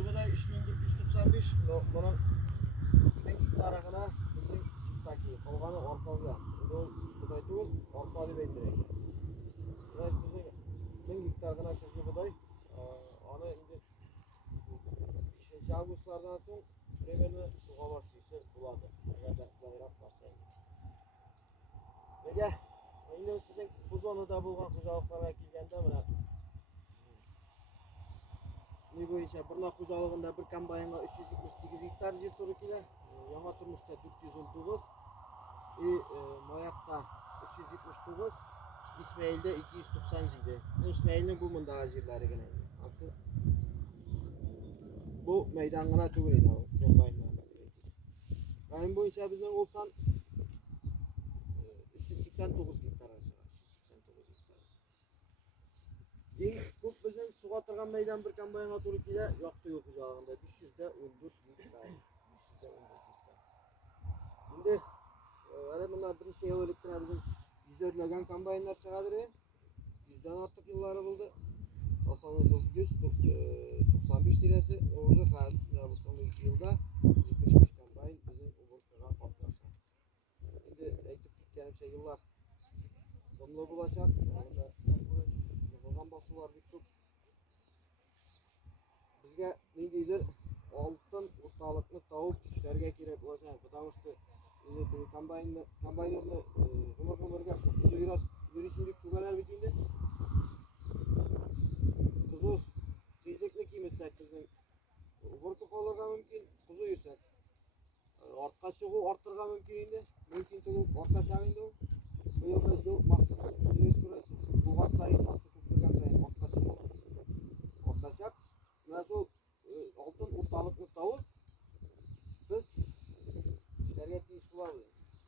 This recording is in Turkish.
Kuzgu buday 3495. Bunun en tarafına bizim sistaki. Kolganı ortalığa. Bu buday değil, ortalığı beytirek. Buday bizim tüm hektarına kuzgu buday. Onu indi 5 avgustlardan soň примерно suğa başlaysa buladı. Agarda bayrak varsa. Nega? Endi sizin bu zonada bo'lgan xo'jaliklarga kelganda mana ne bo'yicha Birnoq xo'jaligida bir kombaynga 378 gektar yer to'g'ri keladi. Yangi turmushda 419 Moyaqqa 379, İsmail'de 297. İsmail'in bu mundagi yerlarigina. Asıl bu maydongina to'g'ri edi kombaynlar. Rayon bo'yicha bizning olsan 389 gektar aşağı. 389 gektar. Eng ko'p bizning suv o'tirgan maydon bir kombaynga to'g'ri keladi. Yo'qda yo'q joylarida 514 gektar. 514 gektar. Endi ana bunlar birinchi yillikda bizim yüzörlagan kombaynlar chiqadir. 100 dan ortiq yillari bo'ldi. Aslında şu 195 lirası orucu kaldı. Bu son 2 yılda 75 kombayn bizim oburkaga qatnaşan. Endi aytib ketganimcha yıllar bunga bulaşak. Orada yig'ilgan boshlar bir ko'p. Bizga neydidir? Oltin o'rtalikni tavib ishlarga kerak bo'lsa, потому что endi kombaynlarni umurga yurishingga shugalar bitindi. Kuzu tezlikni kiymetsak bizning o'rta qo'llarga mumkin, kuzu yursak. Ortqa chiqib orttirga mumkin endi. Mumkin turib ortqa chiqindi. Bu yerda yo'q maxsus o'zingiz ko'rasiz. Bu vaqt sayin maxsus ko'pirgan sayin ortqa chiqib. Ortqa chiq. Mana shu oltin o'rtalikni tavib biz ishlarga tegishli bo'lamiz.